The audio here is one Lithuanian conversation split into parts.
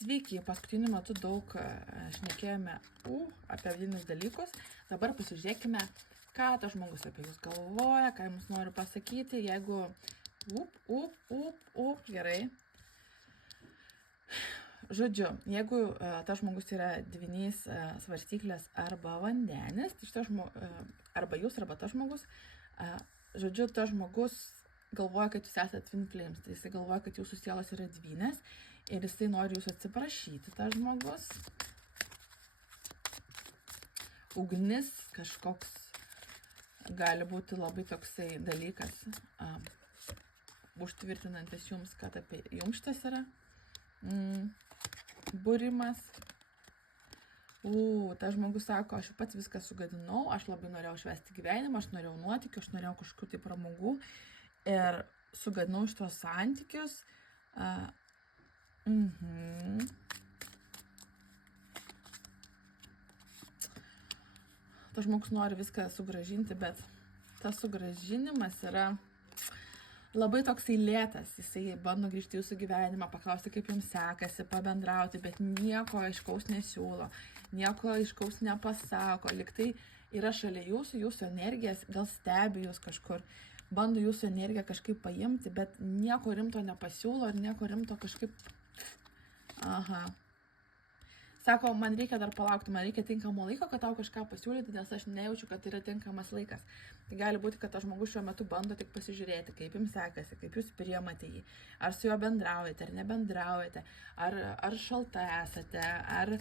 Sveiki, paskutiniu metu daug šnekėjome apie vidinius dalykus. Dabar pasižiūrėkime, ką tas žmogus apie jūs galvoja, ką jums nori pasakyti. Jeigu gerai. Žodžiu, jeigu tas žmogus yra dvynys, svarstyklės arba vandenis, tai arba jūs, arba tas žmogus, žodžiu, tas žmogus galvoja, kad jūs esate twin flames, tai jisai galvoja, kad jūsų sielos yra dvynės ir jisai nori jūs atsiprašyti, tas žmogus. Ugnis kažkoks gali būti labai toksai dalykas, užtvirtinantis jums, kad apie jums šitas yra. Būrimas. Tas žmogus sako, aš pats viską sugadinau, aš labai norėjau švęsti gyvenimą, aš norėjau nuotykių, aš norėjau kažkokių tai pramogų ir sugadinau šitos santykius. Tas žmogus nori viską sugrąžinti, bet tas sugrąžinimas yra labai toksai lėtas. Jisai bando grįžti į jūsų gyvenimą, paklausti, kaip jums sekasi, pabendrauti, bet nieko aiškaus nesiūlo, nieko aiškaus nepasako. Lyg tai yra šalia jūsų energijas, gal stebi jūs kažkur, bando jūsų energiją kažkaip paimti, bet nieko rimto nepasiūlo ir nieko rimto kažkaip. Sako, man reikia dar palaukti, man reikia tinkamo laiko, kad tau kažką pasiūlyti, nes aš nejaučiu, kad tai yra tinkamas laikas. Tai gali būti, kad tas žmogus šiuo metu bando tik pasižiūrėti, kaip jums sekasi, kaip jūs priimate jį, ar su juo bendraujate, ar nebendraujate, ar šalta esate, ar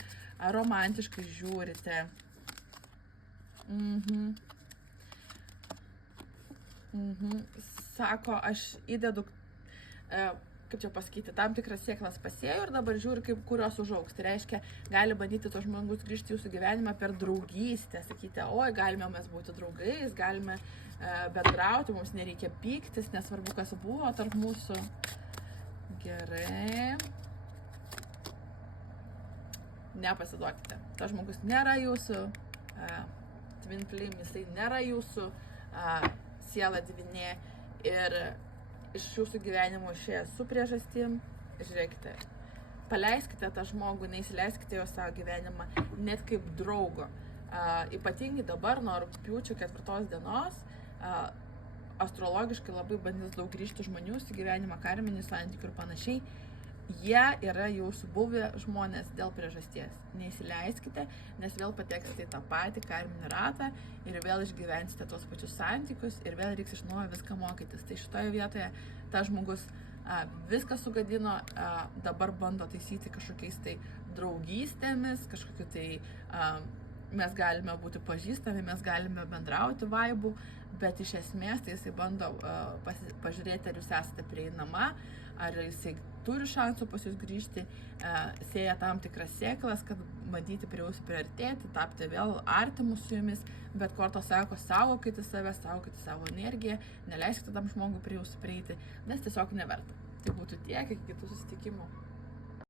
romantiškai žiūrite. Sako, aš įdedu, kaip čia pasakyti, tam tikras sėklas pasėjau ir dabar žiūriu, kurios užaugs. Tai reiškia, gali bandyti to žmogus grįžti jūsų gyvenimą per draugystę, sakyti, oi, galime mes būti draugais, galime bendrauti, mums nereikia pyktis, nesvarbu, kas buvo tarp mūsų. Gerai. Nepasiduokite. Tas žmogus nėra jūsų twin flame, jisai nėra jūsų siela dvynė ir iš jūsų gyvenimo išėjęs su priežastim. Žiūrėkite, paleiskite tą žmogų, neįsileiskite jo savo gyvenimą net kaip draugo. Ypatingai dabar nuo rugpjūčio 4 dienos astrologiškai labai bandys daug grįžti žmonių į gyvenimą, karminių santykių ir panašiai. Jie yra jūsų buvę žmonės dėl priežasties. Neįsileiskite, nes vėl pateksite į tą patį karminį ratą ir vėl išgyvensite tos pačius santykius ir vėl reiks iš naujo viską mokytis. Tai šitoje vietoje tas žmogus viską sugadino, dabar bando taisyti kažkokiais tai draugystėmis, kažkokiu tai mes galime būti pažįstami, mes galime bendrauti vaibų, bet iš esmės tai jisai bando pažiūrėti, ar jūs esate prieinama, ar jisai turi šansų pas jūs grįžti, sėja tam tikras sėklas, kad bandyti prie jūsų priartėti, tapti vėl artimus su jumis, bet korto sako, saugokite save, saugokite savo energiją, neleiskite tam žmogui prie jūsų prieiti, nes tiesiog neverta. Tai būtų tiek, iki kitų susitikimų.